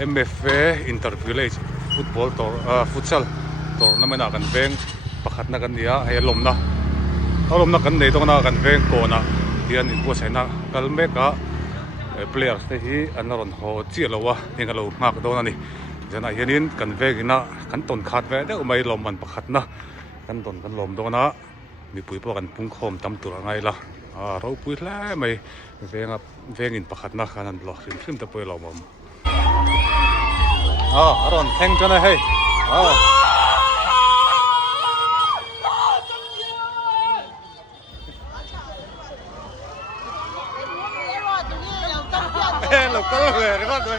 MFA Intervillage Football Futsal Tournament kan veng pakhat na kan dia hay lom na kan nei to na kan veng ko na hian in po sai na kalme ka players te hi anaron ho chi lowa hengalo ngak do na ni jana hianin kan vegina kan ton khat ve de umai lom man pakhat na kan ton kan lom do na mi pui po kan pung khom tam tur ngai la ro pui la mai vengin pakhat na kanan block sim ta poi lom aron theng chana hey lộc có về các bạn ơi.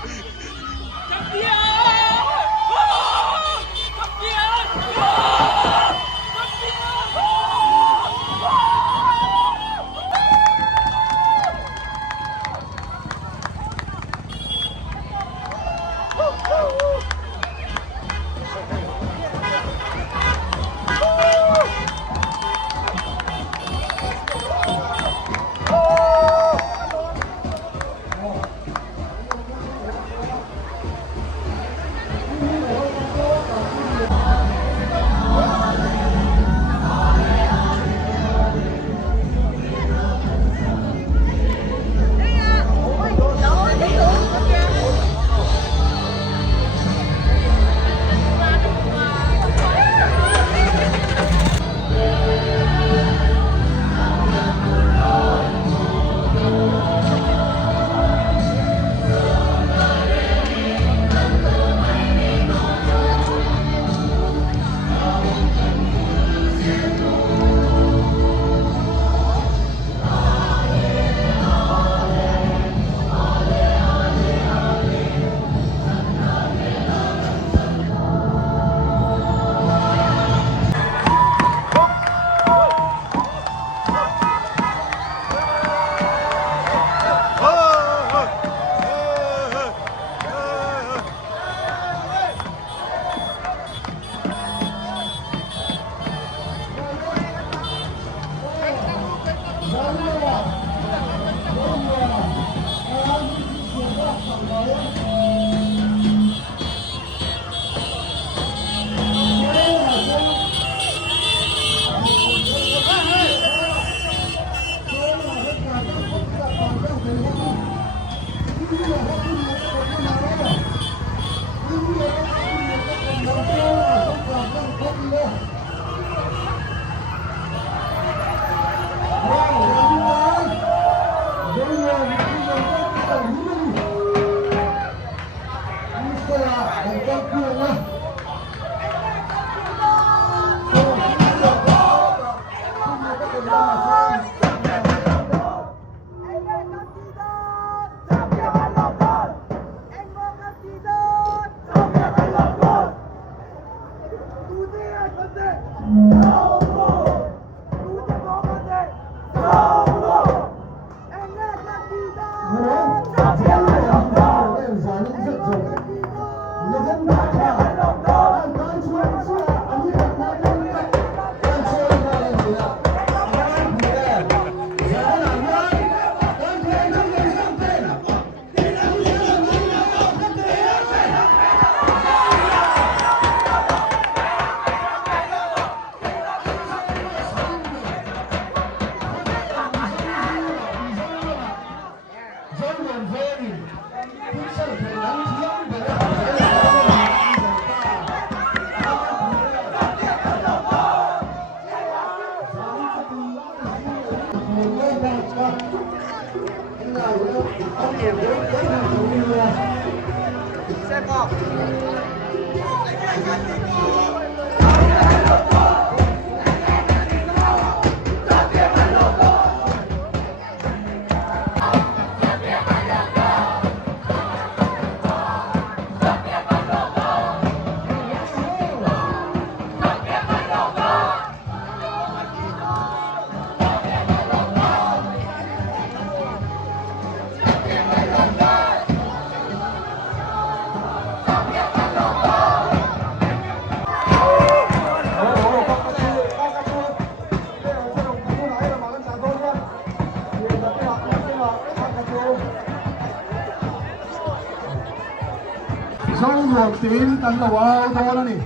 dâu luộc tín tấn là wow thôi đó nè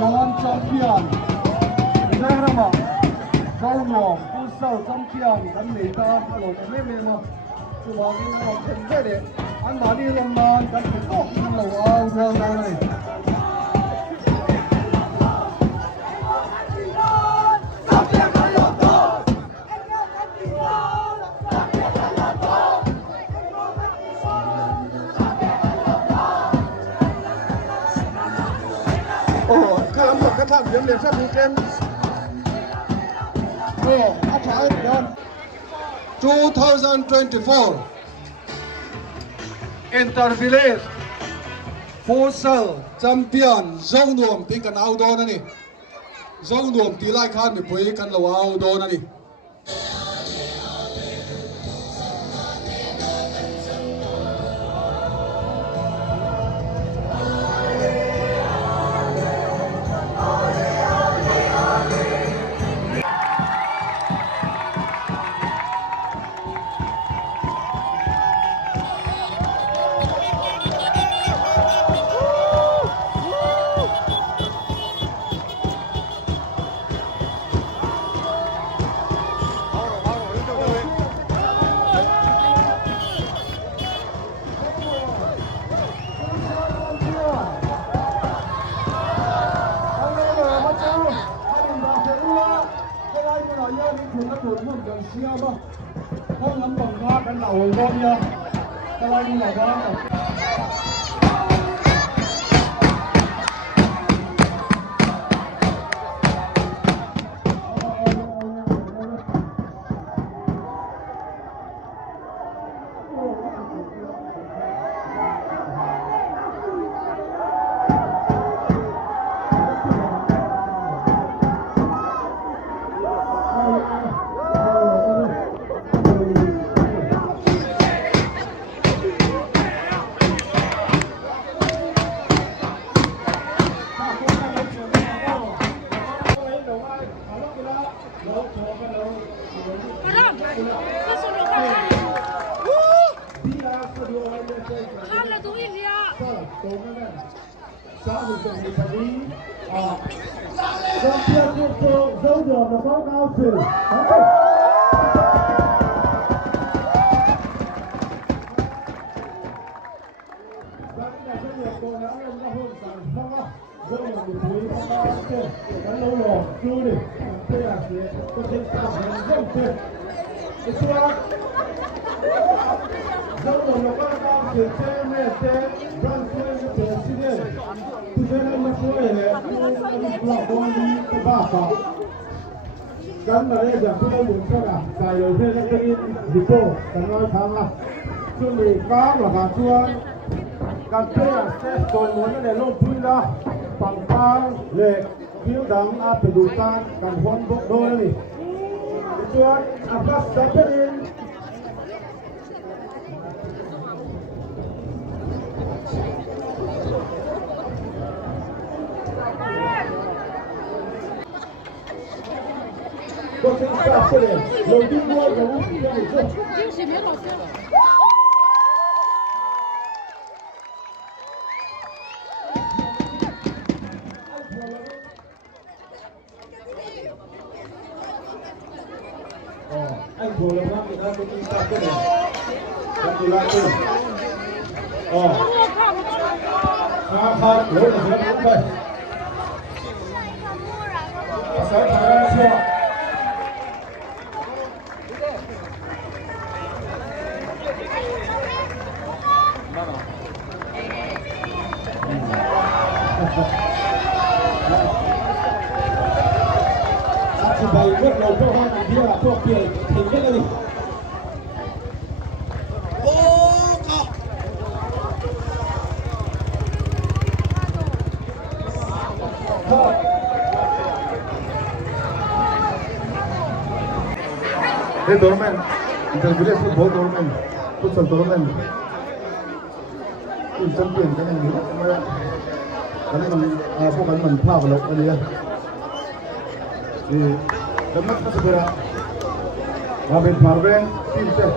John champion đây là mà dâu luộc phút sau champion tấn này ta luộc cái mấy màคือว่านี่เราเป็นได้เด็กอันนี้ลงมากันถึงก็มันเราเอาเท่านั้นเลยโอ้คือหมดกระทั่งเดี๋ยวเสียผู้เกมโอ้อาชายเดิน 2024 Intervillage Futsal Champion Dâu Nuông tí cần outdoor nè nè Dâu Nuông tí lại khăn để bấy cần lầu outdoor nè nè không lắm bằng hoa cái đầu con nha cái này cũng là con看了都一亮。xã hội chủ nghĩa quản lý trong thiên nhiên sự dấu đường và có cao sử kan na le ja pula mun sara sa yo he na ke dipo kan noi thanga chu ni ka wa ga chuan kan pe a se ton mun ne lo pula pang pang le hiu dang a pe du tan kan hon bok do ni chuan a ka sa pe in我先下去了，有地锅有屋顶有做。就是别老师。哦，按错了，我给他给你下去了，我给他去。哦，他留着学明白。谁抬车？是把一个老多话你别做别挺这个的。哦靠！ये tournament intervillage football tournament football tournament इन चैंपियन का नहीं है karena apa kan mentah kalau dia di tempat segera habis marben pinter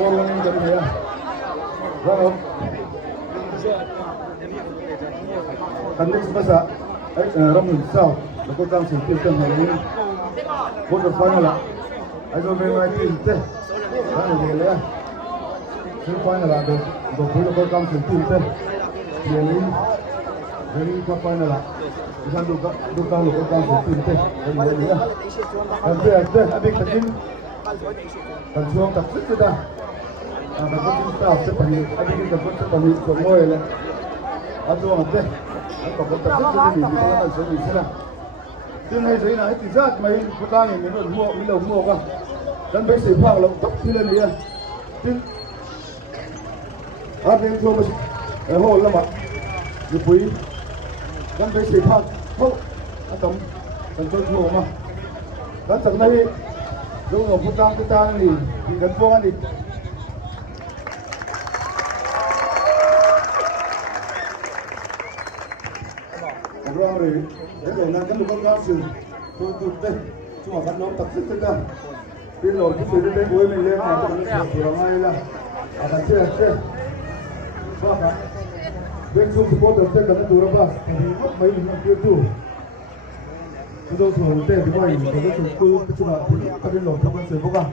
orang yang dari dia wow kan next masa Ramon Sao nó có trang sử tiêu tân này một đợt final là ai rồi về ngoài team thế đó là gì đấy semi final là được cuối nó có trang sử tiêu tân thì về qua final là chúng ta được trang sử tiêu tân đấy là gì đấy anh biết kan suang tak sudah ada pun staff seperti ada kita pun seperti semua lah ada ada apa pun tak sudah ni kita kan sudah sudahซึ่งให้สิ่งนั้นที่สัตว์ไม่ก็ตั้งอย่างนี้เราหัวมีเราหัวกันdan ไปสืบภาคเราตักที่เรื่องนี้ซึ่งอาจเป็นช่วงโหแล้วมั้งอยู่ปุ๋ยdan ไปสืบภาคเขาอาตมเป็นช่วงมาdan จากนั้นรู้ว่าผู้ตั้งที่ตั้งนี่ที่กันพวกนี้เราเลยเดี๋ยวนั้นกันดูกันก็สื่อตัวเต้ช่วงกันน้องตัดสินใจที่เราที่สื่อได้บุยไม่เลี้ยงมาตรงนี้เสียไม่ละอาจจะเชื่อว่าครับเรื่องช่วงที่พอเดินเต้นกันตัวเราบ้างไม่มีมันเกี่ยวตัวตัวส่วนเต้ที่ว่าอยู่ตัวส่วนตัวที่ช่วงที่ก็เป็นหลงทุกคนสื่อพวกกัน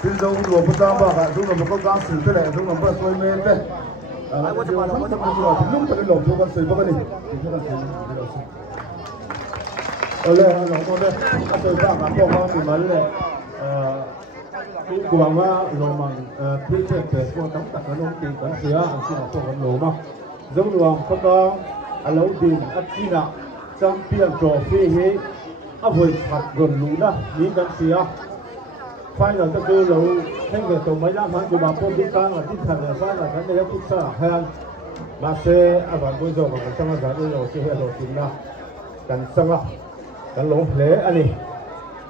เป็นเราหลงประจำบ้างอะทุกคนมันก็การสื่อเท่าไหร่ทุกคนก็ช่วยเมย์เต้เดี๋ยวมันจะเป็นหลงลุ่มจะเป็นหลงทุกคนสื่อพวกกันนี่ทุกคนสื่อเอาเลยหลงตัวเลยถ้าเคยบ้างกับพวกเขาเป็นมันเลยทุกกว่าว่าเรามันที่เจ็บแต่พวกต้องตัดกันลงตีกันเสียอันที่เราพวกกันหลงมั้งจำนวนพวกเราอาลูดินอัศนาจังเปียนโจฟี่เฮอภัยผัดรนลูนะมีกันเสียไฟเราจะดูเราแข่งกับตัวไม่ยากมันกูมาพูดที่กลางที่ทันเนี่ยไฟเราฉันได้รับทุกสาแทนมาเซ่อาบันบุญโจกับกันสังกัดเราที่ให้เรากินนะกันสังกัดกันหลงเพลอันนี้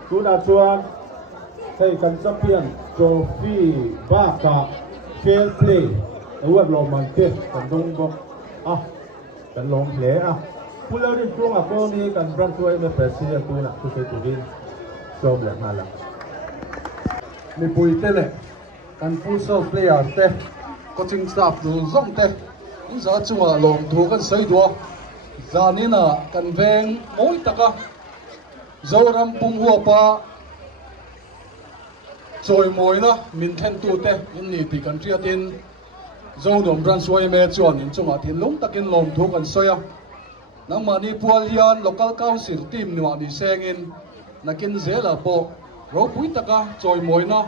กูน่าชวนให้กันจังเปียนโจฟี่บ้ากะเฟลเพลย์เอาไว้เรามันเตะกันตรงบอกกันหลงเพลพูดแล้วนี่ช่วงอ่ะก็นี่กันรันช่วยมาเปิดซีรีส์ตัวน่ะทุกคนตัวนี้ชอบเลยมาแล้วมีปุ๋ยเต้เลยกันฟู้ซอฟต์เพลย์เต้ก็จึงทราบดูส่งเต้นี่จะจังหวะลงถูกกันใส่ตัวจานี่น่ะกันเวงโอ้ยตะกะเจ้ารำปุ่งหัวปะจอยมวยนะมินเทนตูเต้ยินนี่ตีกันเทียดินเจ้าหนุ่มรันช่วยเมย์จวนนี่จังหวะที่ลุงตะกินลงถูกกันใส่นังมานีพัวเลียน local council team นี่ว่านี่เซงินนักกินเซลาโปเราปุยตะกะจอยมวยนะ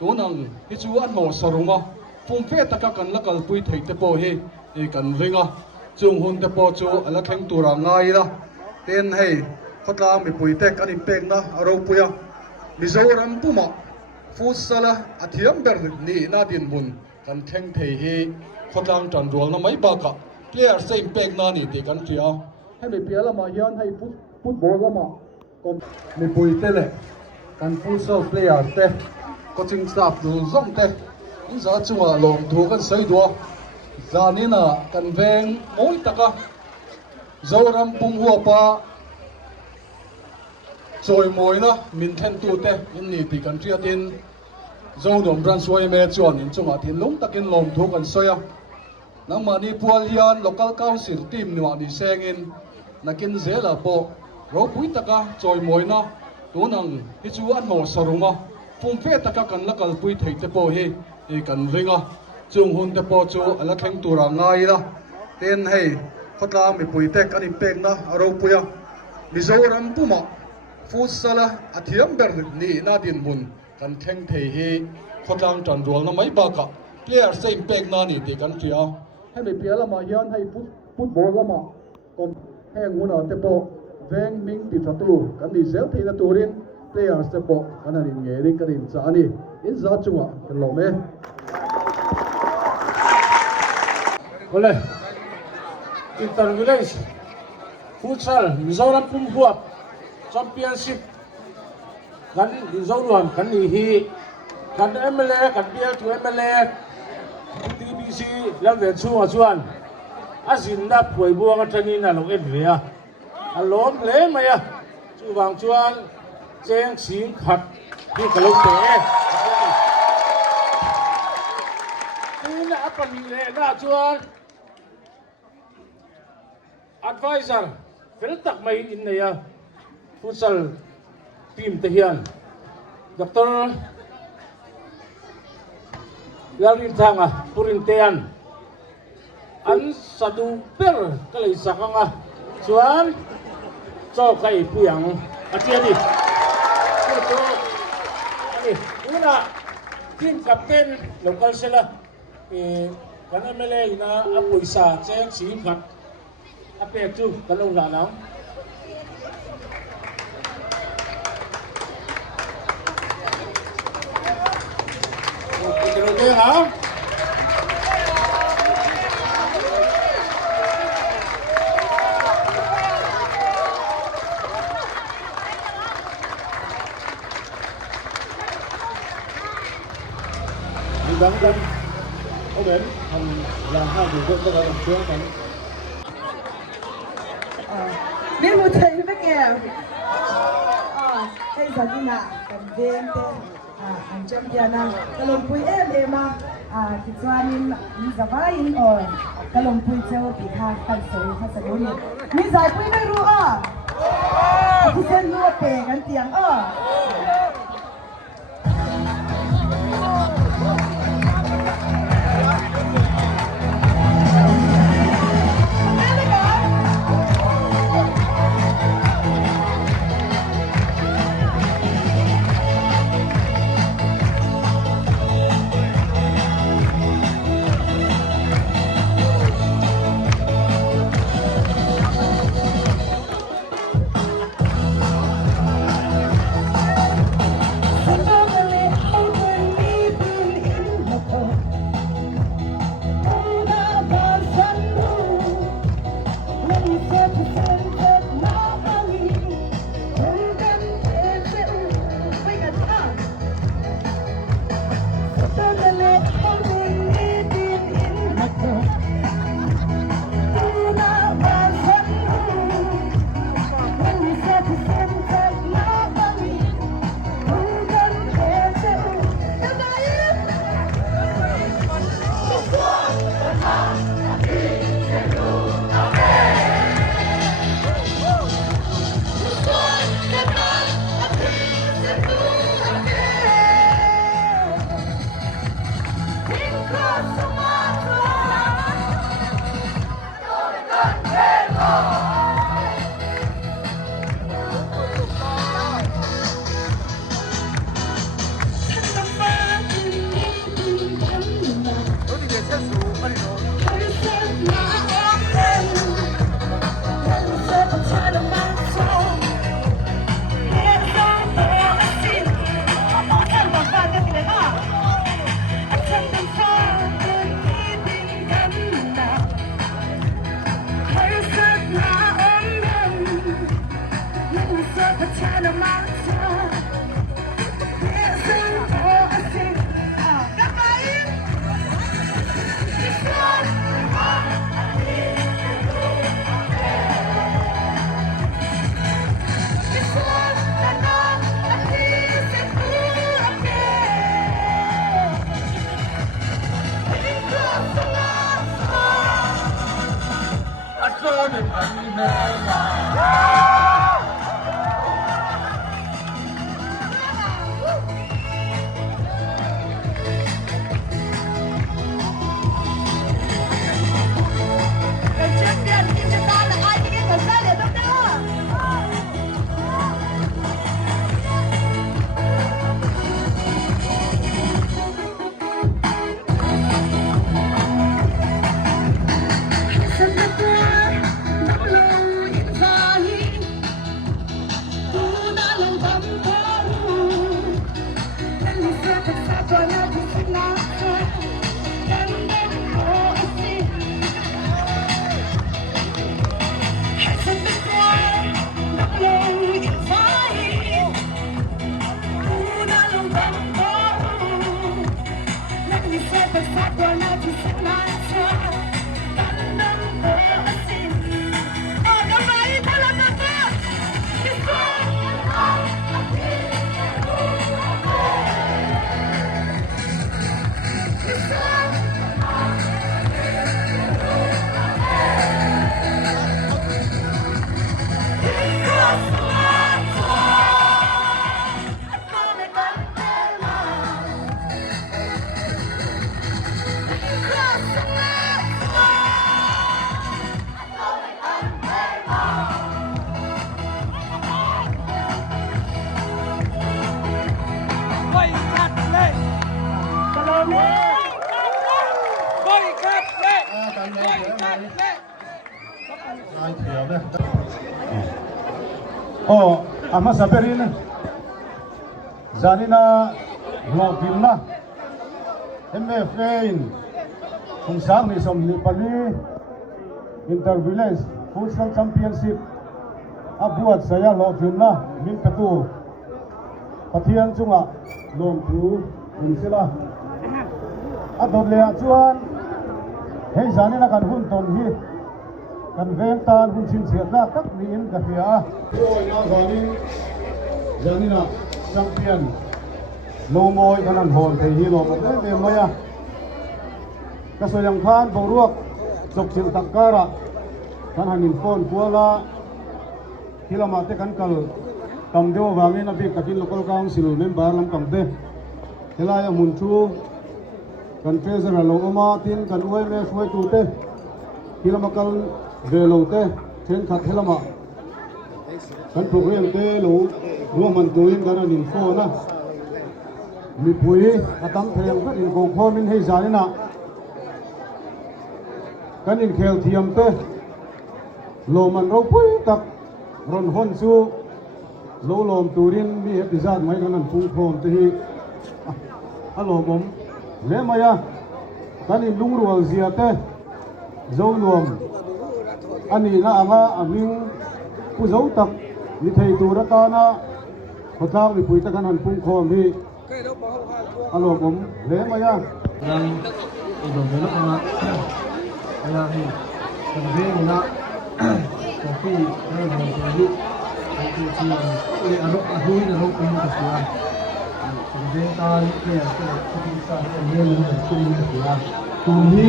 ตัวนังฮิจูอันโมสรุงอ่ะฟุ่มเฟตตะกะกันละกันปุยไทยเตโปเฮอีกันริงอ่ะจุงหุ่นเตโปจูอะไรแข่งตัวร่างไงล่ะเต้นให้ขัดลางมีปุยเตกันอีเป็กนะเราปุยอ่ะมิโซรัมปุมะฟุตซาลาอาทิตย์เบอร์นี่น่าดินบุญกันแข่งไทยเฮขัดลางจันทร์รวงนะไม่บ้ากะเพลย์เซมเป็กนานี่ตีกันเชียวให้มีเปียละมาย้อนให้ฟุตบอลละมาก็มีปุยเตเลยกันฟู้ซอฟต์เพลย์เตก็จึงทราบดูส่งเตนี่จะจังหวะลงถูกกันใส่ตัวจานี่น่ะกันเวงโอ้ยตะกะเจ้ารำปุ่งหัวปะจอยมวยนะมินเทนตูเตยินนี่ตีกันเทียดินเจ้าหนุ่มรันช่วยเมย์จวนนี่จังหวะที่ลุงตะกินลงถูกกันใส่นังมานีพัวเลียน local council team นี่ว่านี่เซงินนักกินเซลาโปเราปุยตะกะจอยมวยนะตัวนังฮิจูอันโมสรุงอ่ะฟุ่มเฟตตะกะกันละกันปุยไทยเตโปเฮอีกันริงอ่ะจุงหุ่นเตโปจูอะไรแข่งตัวร่างไงล่ะเต้นให้ขัดลางมีปุยเตกันอีเป็กนะเราปุยอ่ะมิโซรัมปุมะฟุตซาลาอาทิตย์เบอร์นี่น่าดินบุญกันแข่งไทยเฮขัดลางจันทร์รวงนะไม่บ้ากะเพลย์เซมเป็กนานี่ตีกันเชียวให้มีเปียละมาย้อนให้ฟุตบอลละมาก็แห่งหัวหน้าเตโปเวงมิงติดศัตรูกันดีเซลที่นัตูรินเพลย์เตโปกันนั่นเงี้ยริงกันอินซานี่อินซาจังหวะกันลงไหมก็เลยอินเตอร์วิลเลจฟุตซอลมิโซรัมปุ่มหัวแชมเปี้ยนชิพกันมิโซรวมกันนี่ฮีกันMLAกันเบียร์ตัวMLA TBC แล้วเดี๋ยวช่วงส่วนอาสินนับป่วยบัวกันที่นี่น่ะลงเอ็ดเรียอารมณ์เล่นไหมอ่ะช่วงบางช่วงแจ้งสิงขัดที่กระลุกเตะนี่น่ะปันเล่น่ะช่วง advisor fel tak mai in neya futsal team te hian Dr. Lalin thanga purin tean an sadu per kalai sakanga chuan cho kai puyang atiani to ani una team captain local sela kan MLA ina apuisa cheng si khat apek chu kalong la naw okay ha Bắn đánh ổn định thành làm hai điều quân cho các xuống thành biết một thầy với kèo đây giờ đi nè cần viên tên anh chăm kia nè kalau pui em mà kecuali ni zabain or kalau pui cewek pihak kan soi hasilnya ni zai puiไม่รู้ที่เส้นรู้เปกันเตียง กะโลเม่ Ai thiểu đây. Ồ, ama saberin. Zanina lopimna. MFA kung sang ni som ni pali Intervillage Futsal Championship abuat saya lopimna min petu pathian chunga lom thu sila adon le chuan hei zanina kan hun ton hi kan veng tan hun chin chiat na tak ni in ka hia oi na zanin zanina champion lo ngoi kanan hon thei hi lo bok me maya ka so yang khan bo ruak chok chin takara kan hanin phone kuala kilama te kan kal tam deu wangin abi katin local council member lam kam de helaya mun chu kan treasurer lo oma tin kan uai me suai tu te kilama kal velo te chen khat helama kan program te lo ruaman tuin kan anin phone na mi pui atam thayang kan in gong phone min hei zanina kan in khel thiam te lo man ro pui tak ron hon chu lo lom turin mi episode mai kan an pung phom te hi alo bom le maya kan in lung rual zia te zo nuam ani na anga aming pu zo tak ni thei tu ra ta na khotang ni pui ta kan an pung khom hi alo bom le maya đang đồng với lúc mà là thì cần về là có khi đây là một cái thì chỉ để ở lúc vui là lúc mình được làm cần về ta thì là cái sa cái gì mình được cũng được làm cùng hi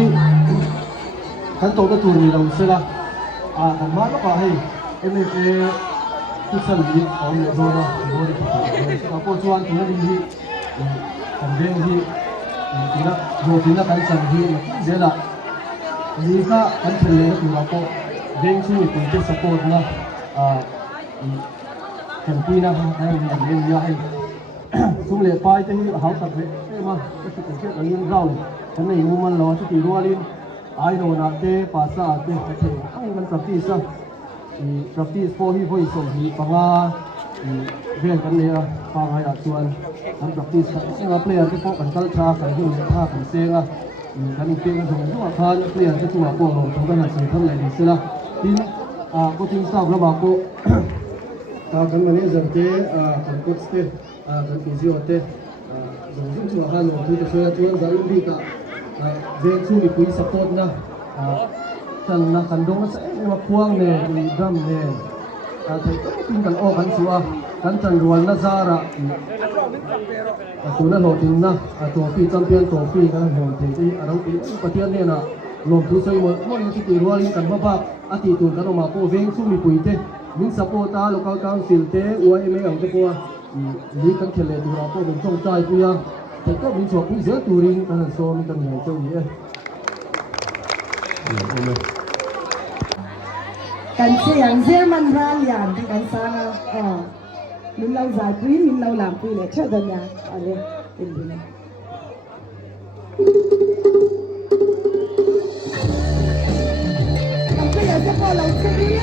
ขั้นตอนตัวนี้เราเสร็จละผมมาแล้วก็ให้ที่สั่งดีของเราเราเราพอชวนตัวนี้กันเรื่องที่ที่นักโยที่นักการสั่งที่เดี๋ยวละนี่ก็กันเฉลี่ยตัวเราก็เรื่องที่มีเป็นสปอร์ตนะแข่งปีนะให้มันเรียนเยอะให้สุ่มเลี้ยไปที่เขาตัดเว้ยมาก็คือเป็นเรื่องนี้เราฉันในมุมมันรอที่ตีรัวลินไอ้โน่นเตะภาษาเตะเตะไอ้มันปรับที่ซะปรับที่โฟฮีโฟฮีส่งที่ปังว่าเรื่องกันเนี่ยฟังให้ชวนทำปรับที่ซะซึ่งเราเปลี่ยนที่พวกกันกัลชากันยุ่งท่ากันเสียงกันเปลี่ยนกันส่งทุกท่านเปลี่ยนที่ตัวพวกเราทำกันหนักสิ่งทั้งหลายดีสิละทีนี้ก็ทิ้งทราบแล้วบอกก็กันมาเนี่ยจะเตะกันกุศลกันฟิสิโอเตะส่งทุกท่านลงที่จะช่วยชวนจะรุ่งดีกับเรื่องช่วยคุยสปอร์ตนะฉันนักขันดงใส่มาพวงเนี่ยมีดัมเนี่ยแต่ทิ้งกันออกกันชัวกันจันรวนนะซาระตัวนั้นโหดจริงนะตัวพี่จำเป็นตัวพี่กันโหดจริงที่เราปีประเทศเนี่ยนะลงทุนใส่หมดไม่ยังที่ตีรัวลิงกันบ้าอาทิตย์ตุนกันออกมาโป้เวงสู้มีปุ๋ยเต้มินสปอร์ตาโลกาลการสิลเต้อวยเมย์ของเจ้าปัวลีกันเฉลี่ยตัวเราโป้เป็นช่องใจปุยแต่ก็มีชอบผู้เสือตูริงกันโซมีกันเหนื่อยเจ้าเนี่ยกันเสียงเสียมันร้านอย่างที่กันสร้างmình lâu dài quý mình lâu làm quý để chơi gần nhà ở đây tìm gì này bây giờ sẽ có lâu chơi đi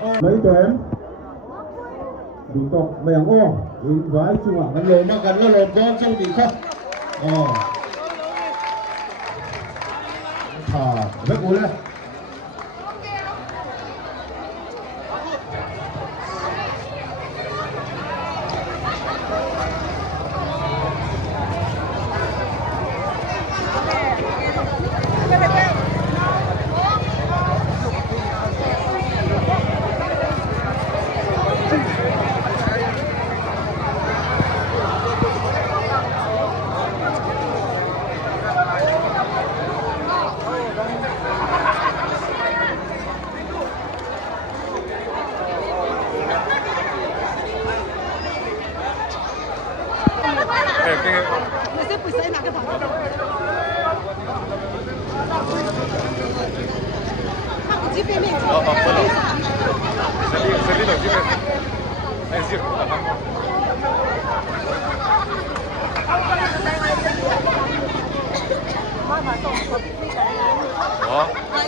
mấy tuần bị tộc mèo ô bị vãi chung à nó lồn nó gần nó lồn con trong bị không thả rất vui lên你这不是哪个跑？他这边面积。哦。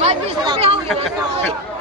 啊，你是哪个？